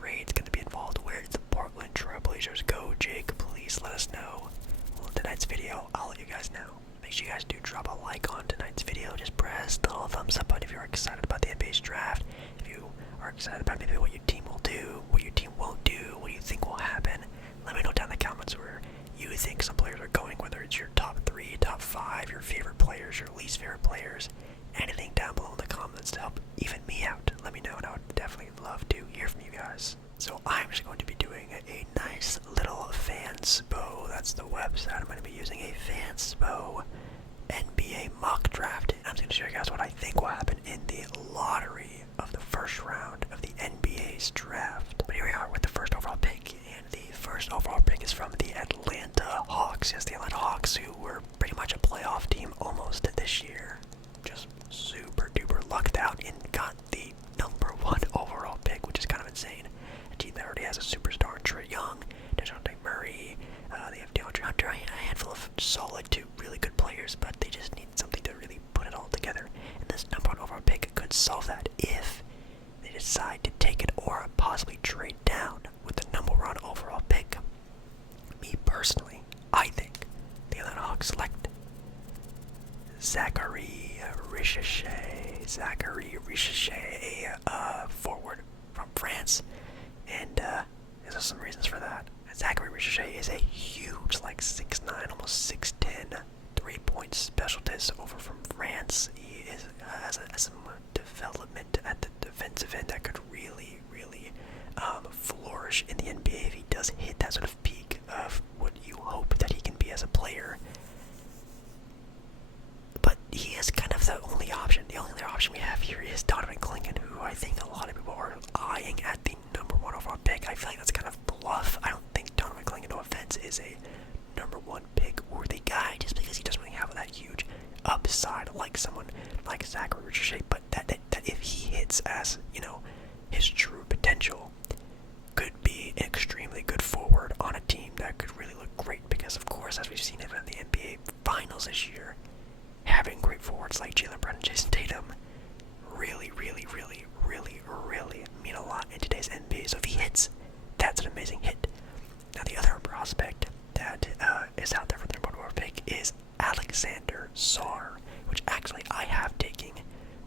trades going to be involved? Where did the Portland Trailblazers go? Jake, please let us know. Well, tonight's video, I'll let you guys know. Make sure you guys do drop a like on tonight's video. Just press the little thumbs up button if you're excited about the NBA's draft. If you are excited about maybe what your team will do, what your team won't do, what you think will happen. Let me know down in the comments where you think some players are going, whether it's your top 3, top 5, your favorite players, your least favorite players. Anything down below in the comments to help even me out. Let me know, and I would definitely love to hear from you guys. So I'm just going to be doing a nice little fanspo. That's the website. I'm going to be using a fanspo NBA mock draft. And I'm just going to show you guys what I think will happen in the lottery of the first round of the NBA's draft. But here we are with the first overall pick, and the first overall pick is from the Atlanta Hawks. Yes, the Atlanta Hawks, who were pretty much a playoff team almost this year. Just super duper lucked out and got the #1 overall pick, which is kind of insane. A team that already has a superstar in Trae Young, DeJounte Murray, they have DeAndre Hunter, a handful of solid to really good players, but they just need something to really put it all together. And this #1 overall pick could solve that if they decide to take it or possibly trade down with the #1 overall pick. Me personally, I think the Atlanta Hawks select Zachary Richache, a forward from France, and there's some reasons for that. Zachary Richache is a huge, like 6'9", almost 6'10", 3-point specialist over from France. He has some development at the defensive end that could really flourish in the NBA if he does hit that sort of peak of what you hope that he can be as a player. But he is kind of the only option. The only other option we have here is Donovan Clingan, who I think a lot of people are eyeing at the #1 overall pick. I feel like that's kind of bluff. I don't think Donovan Clingan, no offense, is a #1 pick worthy guy just because he doesn't really have that huge upside like someone like Zachary Richache. But that if he hits as, his true potential, could be an extremely good forward on a team that could really look great because, of course, as we've seen him in the NBA Finals this year, having great forwards like Jalen Brown and Jason Tatum really mean a lot in today's NBA. So if he hits, that's an amazing hit. Now the other prospect that is out there for the #1 overall pick is Alexander Sarr, which actually I have taken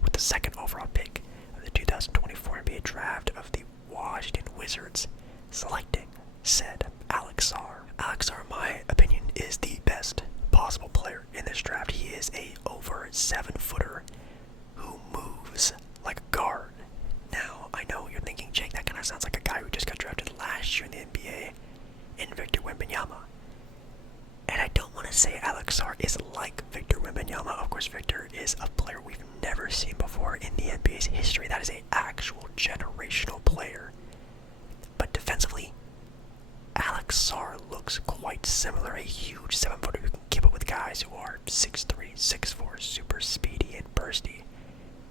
with the 2nd overall pick of the 2024 NBA draft of the Washington Wizards, selecting said Alex Sarr. Alex Sarr, in my opinion, is the best possible player in this draft. He is a over 7-footer who moves like a guard. Now, I know you're thinking, Jake, that kind of sounds like a guy who just got drafted last year in the NBA, in Victor Wembanyama. And I don't want to say Alex Sarr is like Victor Wembanyama. Of course, Victor is a player we've never seen before in the NBA's history. That is an actual generational player. But defensively, Alex Sarr looks quite similar. A huge 7-footer who can keep up with guys who are 6'3", 6'4", super speedy and bursty,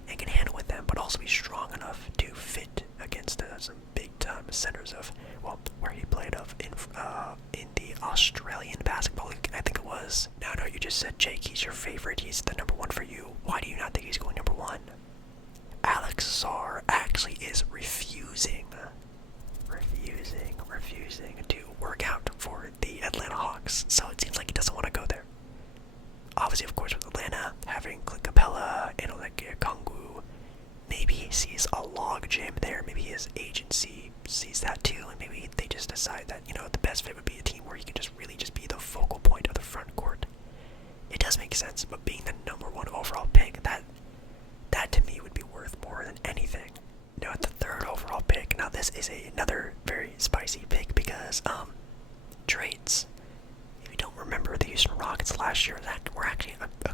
and can handle with them, but also be strong enough to fit against some big-time centers of, well, where he played in the Australian Basketball League, I think it was. Now, I know you just said, Jake, he's your favorite, he's the #1 for you. Why do you not think he's going #1? Alex Sarr actually is refusing to work out for the Atlanta Hawks, so it seems like he doesn't want to go there. Obviously, of course, with Atlanta having Clint Capella and Onyeka Okongwu, maybe he sees a log jam there. Maybe his agency sees that too, and maybe they just decide that, the best fit would be a team where he can just really just be the focal point of the front court. It does make sense, but being the #1 overall pick, that to me would be worth more than anything. Now at the 3rd overall pick, now this is another very spicy pick because trades. If you don't remember, the Houston Rockets last year that were actually a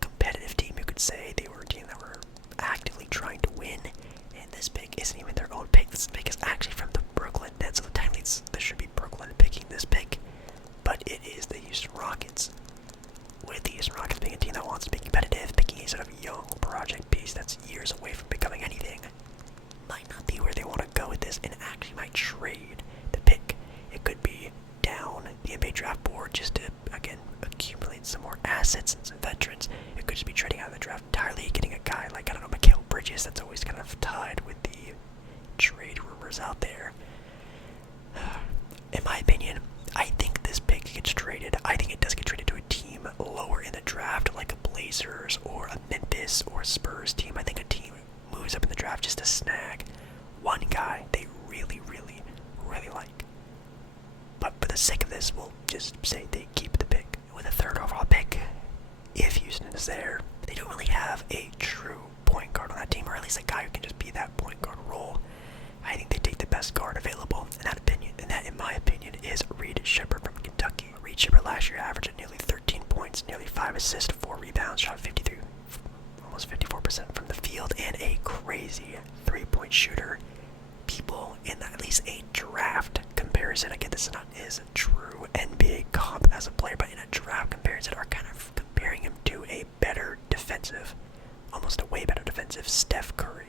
competitive team, you could say. They were a team that were actively trying to win, and this pick isn't even their own pick. This pick is actually from the Brooklyn Nets, so technically this should be Brooklyn picking this pick, but it is the Houston Rockets. With the Houston Rockets being a team that wants to be competitive, picking a sort of young project piece that's years away from becoming anything might not be where they want to go with this, and actually might trade the pick. It could be down the NBA draft board just to, again, accumulate some more assets and some veterans. It could just be trading out of the draft entirely, getting a guy like, I don't know, Mikal Bridges, that's always kind of tied with the trade rumors out there. In my opinion, I think this pick gets traded. I think it does get traded to a team lower in the draft, like a Blazers or a Memphis or a Spurs team. I think a team moves up in the draft just to snag one guy they really, really, really like. But for the sake of this, we'll just say they keep the pick. With a 3rd overall pick, if Houston is there, they don't really have a true point guard on that team, or at least a guy who can just be that point guard role. I think they take the best guard available, in my opinion, is Reed Sheppard from Kentucky. Reed Sheppard last year averaged nearly 13 points, nearly 5 assists, 4 rebounds, shot 53, almost 54% from the field, and a crazy 3-point shooter. People in at least a draft comparison, again, this is a true NBA comp as a player, but in a draft comparison are kind of comparing him to a better defensive, almost a way better defensive Steph Curry,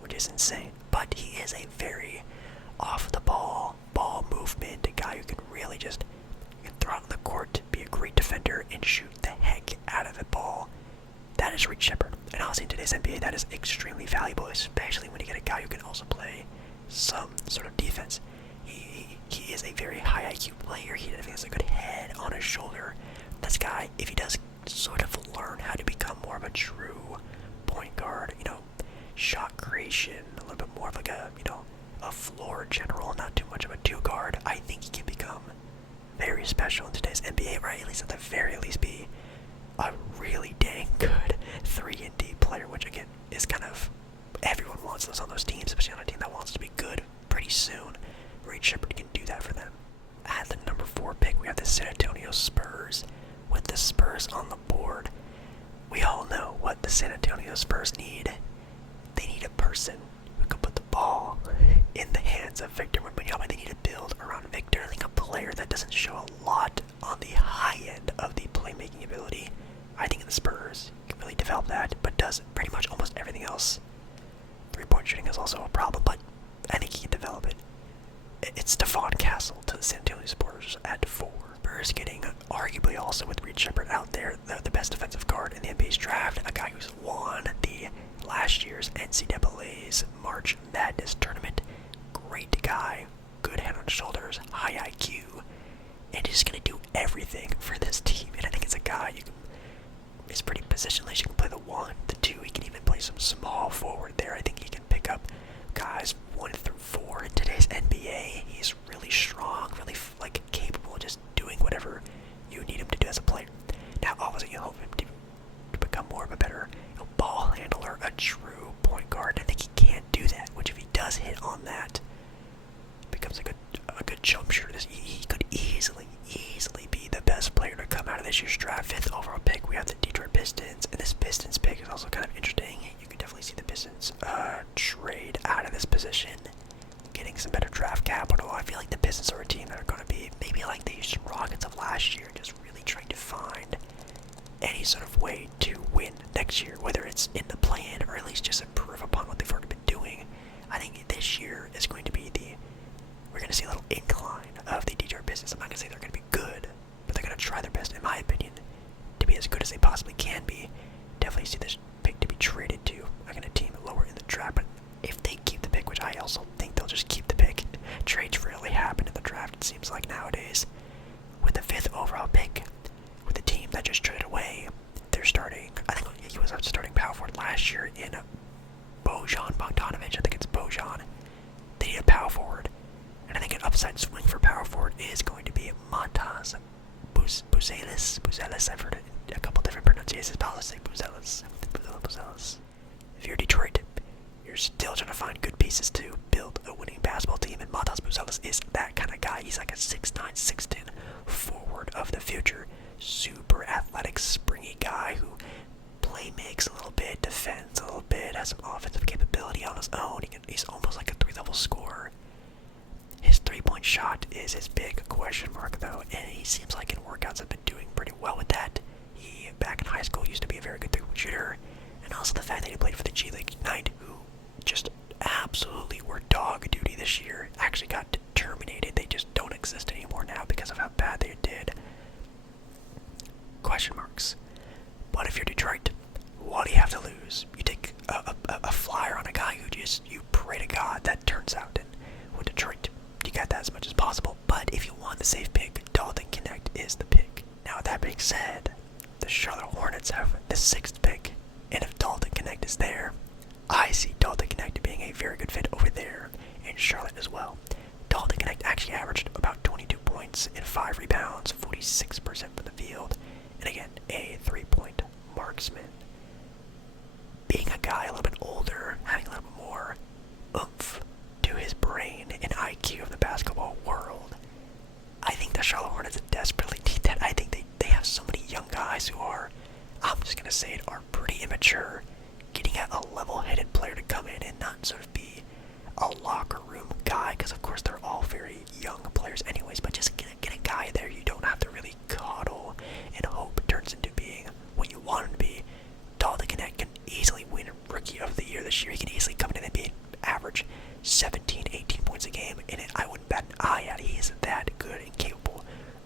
which is insane. But he is a very off the ball movement, a guy who can really just throw out on the court, be a great defender, and shoot the heck out of the ball. That is Reed Sheppard. And honestly, in today's NBA, that is extremely valuable, especially when you get a guy who can also play some sort of defense. He is a very high IQ player. He definitely has a good head on his shoulder. This guy, if he does sort of learn how to become more of a true point guard, shot creation, a little bit more of like a floor general, not too much of a 2-guard, I think he can become very special in today's NBA, or at least at the very least be a really dang good 3-and-D player, which again is kind of, everyone wants those on those teams, especially on a team that wants to be good pretty soon. Reed Sheppard can do that for them. At the number 4 pick, we have the San Antonio Spurs. With the Spurs on the board, we all know what the San Antonio Spurs need. They need a person who can put the ball in the hands of Victor Wembanyama. They need to build around Victor. I think a player that doesn't show a lot on the high end of the playmaking ability. I think the Spurs can really develop that, but does pretty much almost everything else. 3-point shooting is also a problem, but I think he can develop it. It's Stephon Castle to the San Antonio Spurs at 4. Spurs getting, arguably also with Reed Sheppard out there, the best defensive guard in the NBA's draft, a guy who's won the last year's NCAA's March Madness tournament. Great guy, good head on shoulders, high IQ, and he's going to do everything for this team. And I think it's a guy is pretty positionless. He can play the 1, the 2. He can even play some small forward there. I think he can pick up guys 1 through 4 in today's NBA. He's really strong, really capable of just doing whatever you need him to do as a player. Now, obviously, you hope him to become more of a better ball handler, a true point guard. I think he can do that. Which, if he does hit on that, becomes a good jump shooter. He could easily be the best player to come out of this year's draft. 5th overall pick, we have the Detroit Pistons, and this Pistons pick is also kind of interesting. You can definitely see the Pistons trade out of this position, getting some better draft capital. I feel like the Pistons are a team that are going to be maybe like the Houston Rockets of last year, just really trying to find any sort of way to win next year, whether it's in the plan or at least just improve upon what they've already been doing. I think this year is going to be we're going to see a little incline of the Detroit Pistons. I'm not going to say they're going to be good, but they're going to try their best, in my opinion, to be as good as they possibly can be. Definitely see this pick to be traded to a team lower in the draft, but if they keep the pick, which I also think they'll just keep the pick, trades rarely happen in the draft, it seems like nowadays. With the 5th overall pick, with the team that just traded away, they're starting, I think he was starting power forward last year in Bojan Bogdanovic. I think it's Bojan. They need a power forward, and I think an upside swing for power forward is going to be Matas Buzelis. I've heard it in a couple different pronunciations. I'll say Buzelis. If you're Detroit, you're still trying to find good pieces to build a winning basketball team, and Matas Buzelis is that kind of guy. He's like a 6'9", 6'10" forward of the future. Super athletic, springy guy who play makes a little bit, defends a little bit, has some offensive capability on his own. He's almost like a 3-level scorer. His 3-point shot is his big question mark, though, and he seems like in workouts have been doing pretty well with that. He, back in high school, used to be a very good 3-point shooter, and also the fact that he played for the G League Ignite, who just absolutely were dog duty this year, actually got terminated. They just don't exist anymore now because of how bad they did. Question marks. But if you're Detroit, what do you have to lose? You take a flyer on a guy who you pray to God not the safe pick. Dalton Connect is the pick. Now, with that being said, the Charlotte Hornets have the 6th pick, and if Dalton Connect is there, I see Dalton Connect being a very good fit over there in Charlotte as well. Dalton Connect actually averaged about 22 points and 5 rebounds, 46% from the field, and again, a 3-point marksman. Being a guy a little bit older, having a little bit more oomph to his brain and IQ of the basketball world, I think the Charlotte Hornets desperately need that. I think they have so many young guys who are, I'm just going to say it, are pretty immature. Getting a level-headed player to come in and not sort of be a locker room guy, because of course they're all very young players anyways, but just get a guy there you don't have to really coddle and hope turns into being what you want him to be. Dalton Connect can easily win Rookie of the Year this year. He can easily come in and be average 17, 18 points a game, and I wouldn't bat an eye at it. He is that good and capable.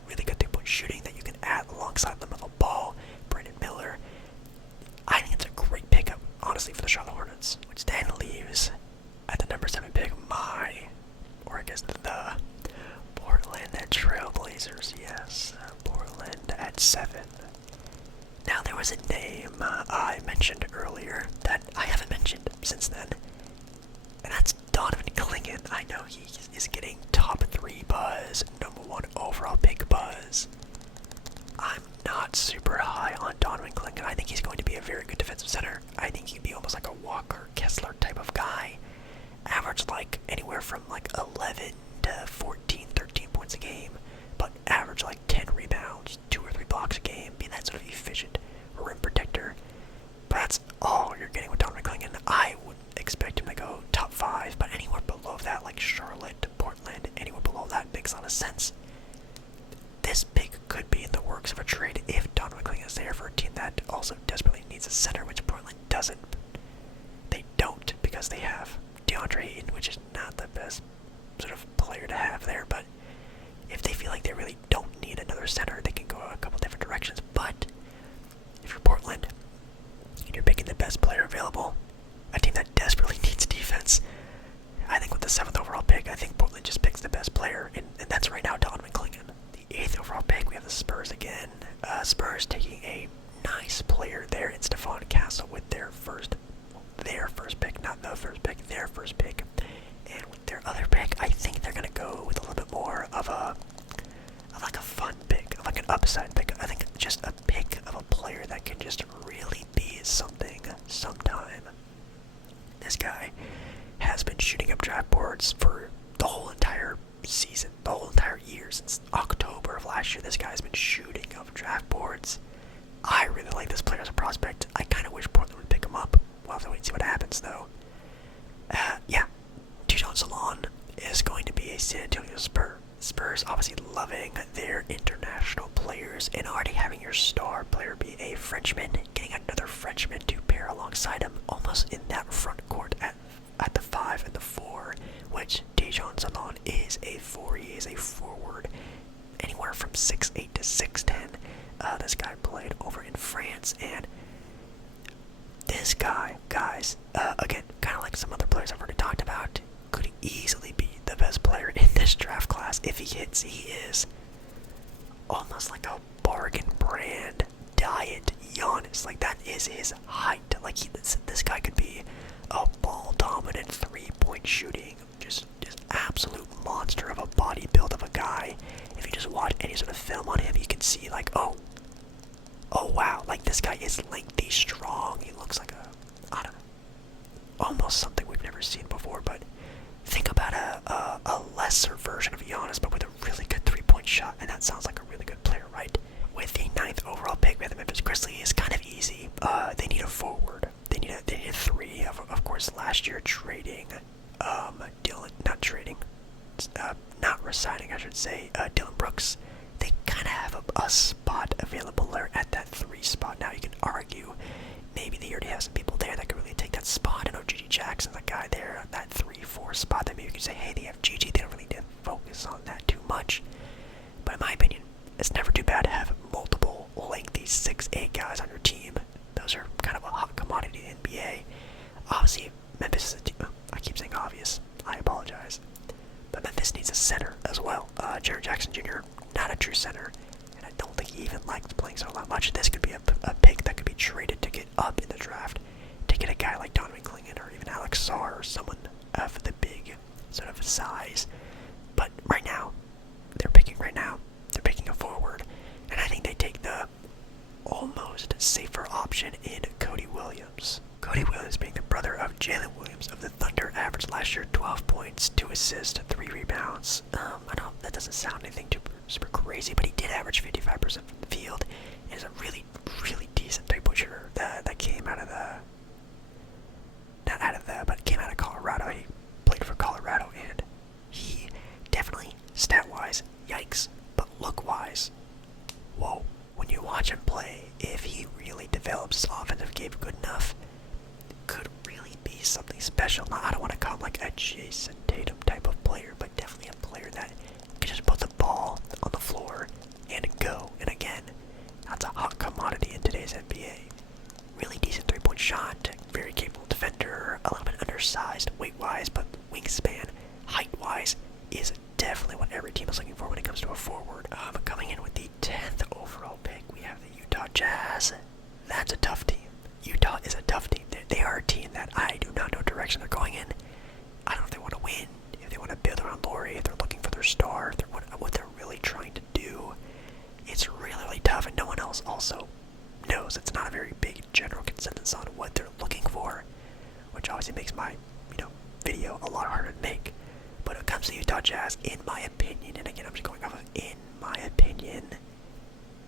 Really good 3-point shooting that you can add alongside LaMelo Ball, Brandon Miller. I think it's a great pickup, honestly, for the Charlotte Hornets, which then leaves at the number 7 pick the Portland Trailblazers. Yes, Portland at 7. Now, there was a name I mentioned earlier that I haven't mentioned since then, and that's Donovan Clingan. I know he is getting top 3 buzz, number 1 overall pick buzz. I'm not super high on Donovan Clingan. I think he's going to be a very good defensive center. I think he'd be almost like a Walker Kessler type of guy. Average like anywhere from like 11 to 14, 13 points a game, but average like 10 rebounds, 2 or 3 blocks a game, be that sort of efficient rim protector. But that's all you're getting with Donovan Clingan. I would expect him to go top 5, but anywhere below that, like Charlotte, Portland, anywhere below that makes a lot of sense. This pick could be in the works of a trade if Donovan Clingan is there for a team that also desperately needs a center, which Portland doesn't. They don't, because they have DeAndre Ayton, which is not the best sort of player to have there, but if they feel like they really don't need another center, they can go a couple different directions. But if you're Portland and you're picking the best player available, a team that desperately needs defense, I think with the 7th overall pick, I think Portland just picks the best player, and that's right now Donovan Clingan. The 8th overall pick, we have the Spurs again. Spurs taking a nice player there in Stephon Castle with their first pick, not the first pick, their first pick. And with their other pick, I think they're gonna go with a little bit more of like a fun pick, of like an upside pick. I think just a pick of a player that can just really be something sometime. This guy has been shooting up draft boards for the whole entire season, the whole entire year. Since October of last year, this guy's been shooting up draft boards. I really like this player as a prospect. I kind of wish Portland would pick him up. We'll have to wait and see what happens, though. Yeah, Dijon Salon is going to be a San Antonio Spur. Spurs obviously loving their international players and already having your star player be a Frenchman, getting another Frenchman to pair alongside him, almost in that front court at the 5 and the 4, which Dijon Salon is a 4. He is a forward, anywhere from 6'8 to 6'10. This guy played over in France, and this guy, guys, again, kind of like some other players I've already talked about, could easily be the best player in this draft class. If he hits, he is almost like a bargain brand diet Giannis. Like, that is his height. Like, this guy could be a ball-dominant 3-point shooting, just absolute monster of a body build of a guy. If you just watch any sort of film on him, you can see, like, oh wow, like, this guy is lengthy, strong. He looks like I don't know, almost something we've never seen before. But think about a lesser version of Giannis, but with a really good 3-point shot, and that sounds like a really good player, right? With the 9th overall pick, we have the Memphis Grizzlies. It's kind of easy. They need a forward. They need a 3. Of course, last year trading, not resigning, I should say, Dylan Brooks. They kind of have a spot available there at that 3 spot. Now, you can argue maybe they already have some people there that could really take that spot. I know Gigi Jackson's a guy there on that 3-4 spot that maybe you can say, hey, they have Gigi. They don't really need to focus on that too much. But in my opinion, it's never too bad to have multiple lengthy 6'8 guys on your team. Those are kind of a hot commodity in the NBA. Obviously, Memphis is a team. I keep saying obvious. I apologize. But Memphis needs a center as well. Jaren Jackson Jr., not a true center, and I don't think he even likes playing so much. This could be a pick that could be traded to get up in the draft, to get a guy like Donovan Clingan or even Alex Sarr or someone of the big sort of size. But right now, they're picking a forward, and I think they take the almost safer option in Cody Williams. Cody Williams, being the brother of Jalen Williams of the Thunder, averaged last year 12 points, 2 assists, 3 rebounds. I know that doesn't sound anything too super crazy, but he did average 55% from the field. And is a really, really decent three-point shooter that came out of but came out of Colorado. He played for Colorado, and he definitely, stat-wise, yikes, but look-wise, whoa. When you watch him play, if he really develops his offensive game good enough, could really be something special. Now, I don't want to call him like a Jason Tatum type of player, but definitely a player that can just put the ball on the floor and go. And again, that's a hot commodity in today's NBA. Really decent three-point shot, very capable defender, a little bit undersized weight-wise, but wingspan, height-wise, is definitely what every team is looking for when it comes to a forward. Coming in with the 10th overall pick, we have the Utah Jazz. That's a tough team. Utah is a tough team. They are a team that I do not know direction they're going in. I don't know if they want to win, if they want to build around Laurie, if they're looking for their star, if they're what they're really trying to do. It's really, really tough, and no one else also knows. It's not a very big general consensus on what they're looking for, which obviously makes my video a lot harder to make. But when it comes to Utah Jazz, in my opinion, and again I'm just going off of in my opinion,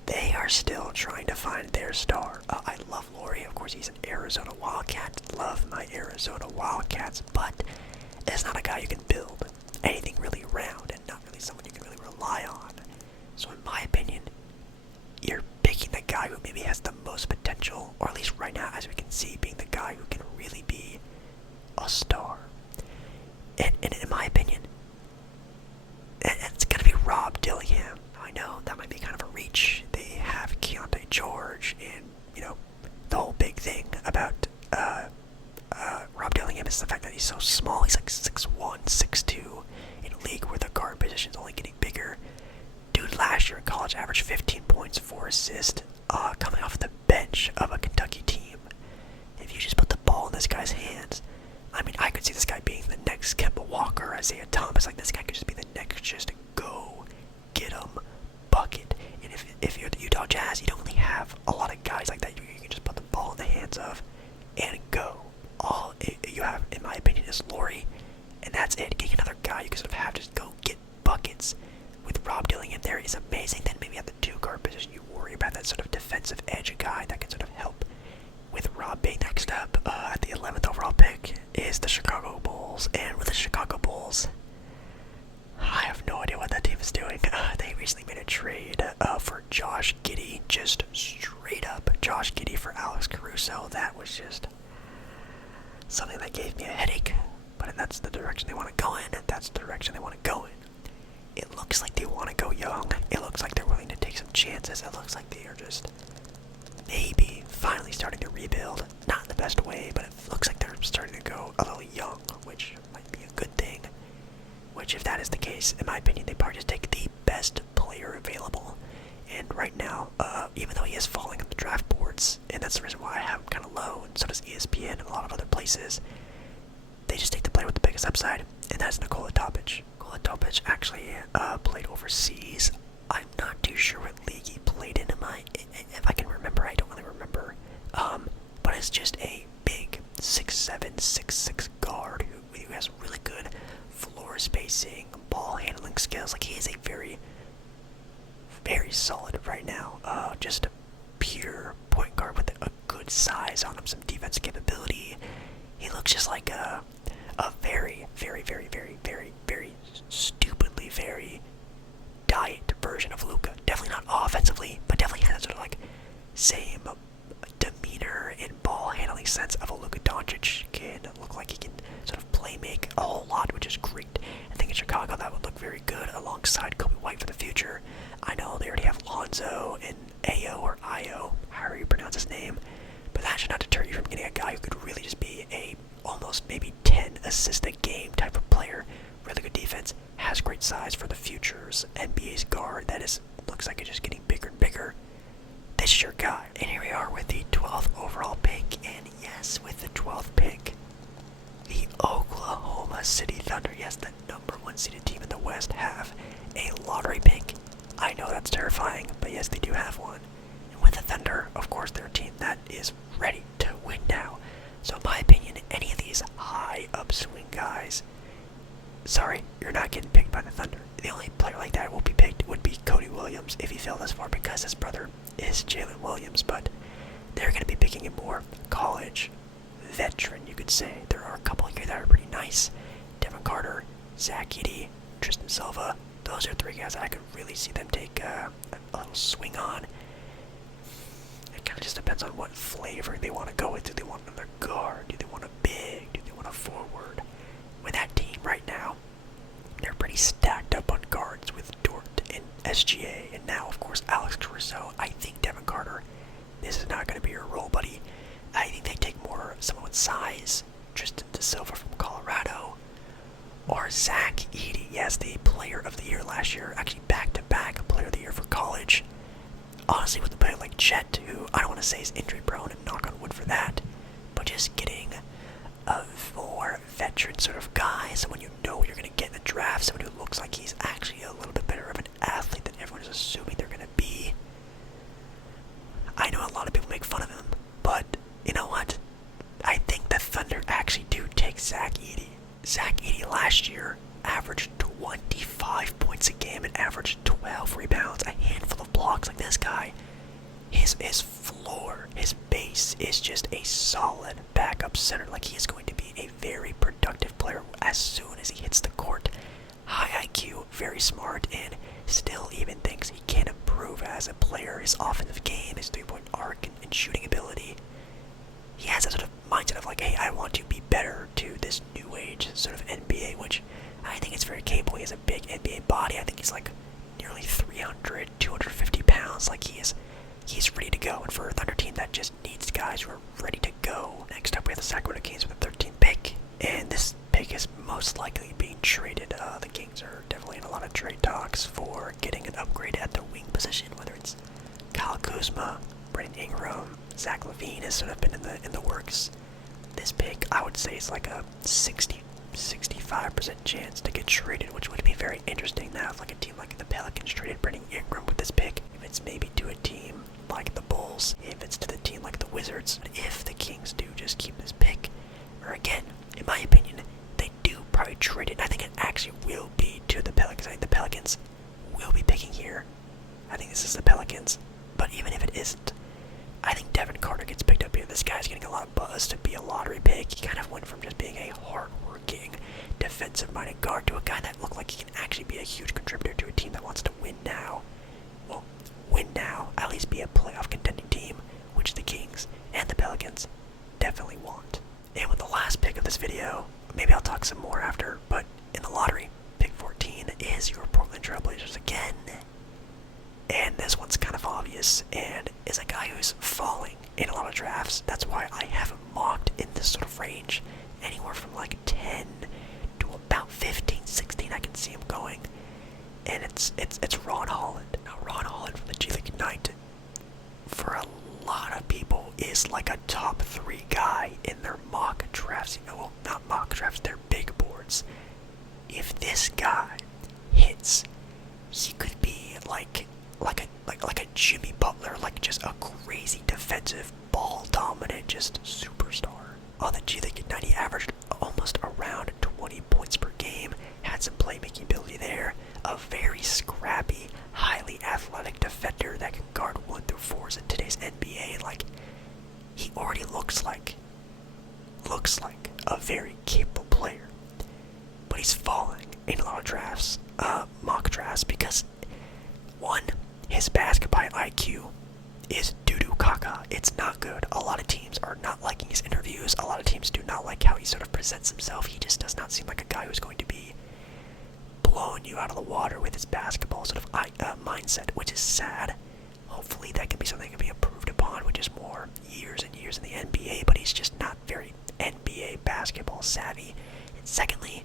they are still trying to find their star. I love Laurie, of course he's an Arizona Wildcat, love my Arizona Wildcats, but it's not a guy you can build anything really around, and not really someone you can really rely on. So in my opinion, you're picking the guy who maybe has the most potential, or at least right now as we can see, being the guy who can really be a star. And in my opinion, it's going to be Rob Dillingham. I know that might be kind of a reach. They have Keontae George, and, the whole big thing about Rob Dillingham is the fact that he's so small. He's like 6'1", 6'2", in a league where the guard position is only getting bigger. Dude, last year in college averaged 15 points, 4 assists, coming off the bench of a Kentucky team. If you just put the ball in this guy's hands, I mean, I could see this guy being the next Kemba Walker, Isaiah Thomas. Like, this guy could just be the next, just go, get him, bucket. And if you're the Utah Jazz, you don't really have a lot of guys like that you can just put the ball in the hands of and go. All you have, in my opinion, is Laurie, and that's it. Getting another guy you can sort of have just go get buckets. With Rob Dillingham there is amazing. Then maybe at the two-guard position, you worry about that sort of defensive edge guy that can sort of help. With Rob being next up at the 11th overall pick is the Chicago Bulls. And with the Chicago Bulls, I have no idea what that team is doing. They recently made a trade for Josh Giddey, just straight up Josh Giddey for Alex Caruso. That was just something that gave me a headache. But that's the direction they want to go in, and that's the direction they want to go in. It looks like they want to go young. It looks like they're willing to take some chances. It looks like they are just maybe finally starting to rebuild. Not in the best way, but it looks like they're starting to go a little young, which might be a good thing. Which, if that is the case, in my opinion, they probably just take the best player available. And right now, even though he is falling on the draft boards, and that's the reason why I have him kind of low, and so does ESPN and a lot of other places, they just take the player with the biggest upside, and that's Nikola Topic. Nikola Topic actually played overseas. I'm not too sure what league he played in. If I can remember, I don't really remember. But it's just a big 6'7", 6'6" guard who has really good floor spacing, ball handling skills. Like, he is a very, very solid right now. Just a pure point guard with a good size on him, some defense capability. He looks just like a very, very, very, very, very, very stupidly very diet version of Luka. Definitely not offensively, but definitely has sort of like same demeanor and ball handling sense of a Luka Doncic. Can look like he can sort of play make a whole lot, which is great. I think in Chicago that would look very good alongside Kobe White for the future. I know they already have Lonzo and Ayo or Io, however you pronounce his name, but that should not deter you from getting a guy who could really just be a almost maybe 10 assist a game type of player. Really good defense, has has great size for the future's NBA's guard that looks like it's just getting bigger and bigger. This is your guy. And here we are with the 12th overall pick, and yes, with the 12th pick, the Oklahoma City Thunder, yes, the #1 seeded team in the West, have a lottery pick. I know that's terrifying, but yes, they do have one. And with the Thunder, of course, they're a team that is ready to win now. So in my opinion, any of these high upswing guys, sorry, you're not getting picked by the Thunder. The only player like that would be picked would be Cody Williams if he fell this far, because his brother is Jalen Williams, but they're going to be picking a more college veteran, you could say. There are a couple here that are pretty nice. Devin Carter, Zach Edey, Tristan Silva. Those are 3 guys that I could really see them take a little swing on. It kind of just depends on what flavor they want to go with. Do they want another guard? Do they want a big? Do they want a forward? With that team right now, they're pretty stacked up on guards with Dort and SGA, and now, of course, Alex Caruso. I think Devin Carter, this is not going to be your role buddy. I think they take more someone with size, Tristan Silva from Colorado, or Zach Edey. Yes, the player of the year last year, actually back-to-back player of the year for college. Honestly, with a player like Chet, who I don't want to say is injury prone, and knock on wood for that, but just getting a more veteran sort of guy, someone you know you're going to get in the draft, someone who looks like he's actually a little bit better of an athlete than everyone is assuming they're going to be. I know a lot of people make fun of him, but you know what? I think the Thunder actually do take Zach Edey. Zach Edey last year averaged 25 points a game and averaged 12 rebounds, a handful of blocks. Like, this guy, his floor, his base is just a solid backup center. Like, he is going to be a very productive player as soon as he hits the court. High IQ, very smart, and still even thinks he can improve as a player. His offensive game, his three-point arc, and shooting ability. He has that sort of mindset of like, hey, I want to be better to this new age sort of NBA, which I think is very capable. He has a big NBA body. I think he's like nearly 300, 250 pounds. Like, he's ready to go. And for a Thunder team that just needs guys who are ready to go. Next up, we have the Sacramento Kings with the 13th pick. And this pick is most likely being traded. The Kings are definitely in a lot of trade talks for getting an upgrade at the wing position, whether it's Kyle Kuzma, Brandon Ingram, Zach LaVine has sort of been in the works. This pick, I would say, is like a 65% chance to get traded, which would be very interesting to have like a team like the Pelicans traded Brandon Ingram with this pick. If it's maybe to a team like the Bulls, if it's to the team like the Wizards, if the Kings do just keep this pick, or again, in my opinion, they do probably trade it. I think it actually will be to the Pelicans. I think the Pelicans will be picking here. I think this is the Pelicans, but even if it isn't, I think Devin Carter gets picked up here. This guy's getting a lot of buzz to be a lottery pick. He kind of went from just being a hard-working, defensive-minded guard to a guy that looked like he can actually be a huge contributor to a team that wants to win now. Well, win now, at least be a playoff contending team, which the Kings and the Pelicans definitely want. And with the last pick of this video, maybe I'll talk some more after, but in the lottery, pick 14 is your Portland Trail Blazers again. And this one's kind of obvious, and is a guy who's falling in a lot of drafts. That's why I have him mocked in this sort of range. Anywhere from like 10 to about 15, 16, I can see him going. And it's Ron Holland. Now, Ron Holland from the G League Ignite, for a lot of people, is like a top 3 guy in their mock drafts. You know, well, not mock drafts, they're big boards. If this guy hits, he could be like a Jimmy Butler, like just a crazy defensive, ball-dominant, just superstar. On the G League Ignite, he averaged almost around 20 points per game, had some playmaking ability there, a very scrappy, highly athletic defender that can guard 1 through 4s in today's NBA. Like, he already looks like a very capable player, but he's falling in a lot of drafts, mock drafts, because one, his basketball IQ is doo-doo caca. It's not good. A lot of teams are not liking his interviews. A lot of teams do not like how he sort of presents himself. He just does not seem like a guy who's going to be blowing you out of the water with his basketball sort of mindset, which is sad. Hopefully that can be something that can be improved upon with just more years and years in the NBA, but he's just not very NBA basketball savvy. And secondly,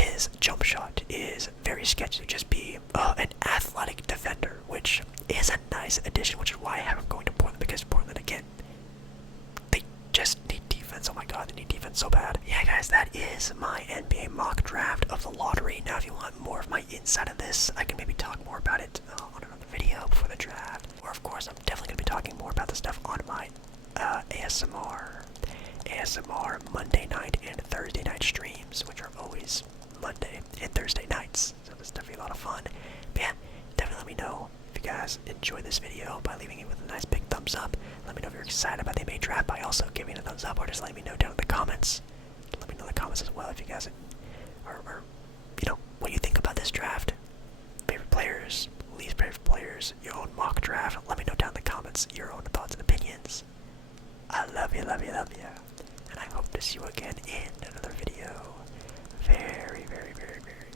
his jump shot is very sketchy to just be an athletic defender, which is a nice addition, which is why I have him going to Portland, because Portland, again, they just need defense. Oh my god, they need defense so bad. Yeah, guys, that is my NBA mock draft of the lottery. Now, if you want more of my insight of this, I can maybe talk more about it on another video before the draft. Or, of course, I'm definitely going to be talking more about this stuff on my ASMR Monday night and Thursday night streams, which are always Monday and Thursday nights. So this is definitely a lot of fun. But yeah, definitely let me know if you guys enjoyed this video by leaving it with a nice big thumbs up. Let me know if you're excited about the NBA draft by also giving it a thumbs up, or just let me know down in the comments. Let me know in the comments as well if you guys are you know, what you think about this draft. Favorite players, least favorite players, your own mock draft. Let me know down in the comments your own thoughts and opinions. I love you, love you, love you. And I hope to see you again in another video very, very, very, very,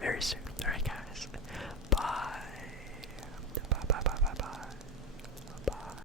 very soon. Alright, guys.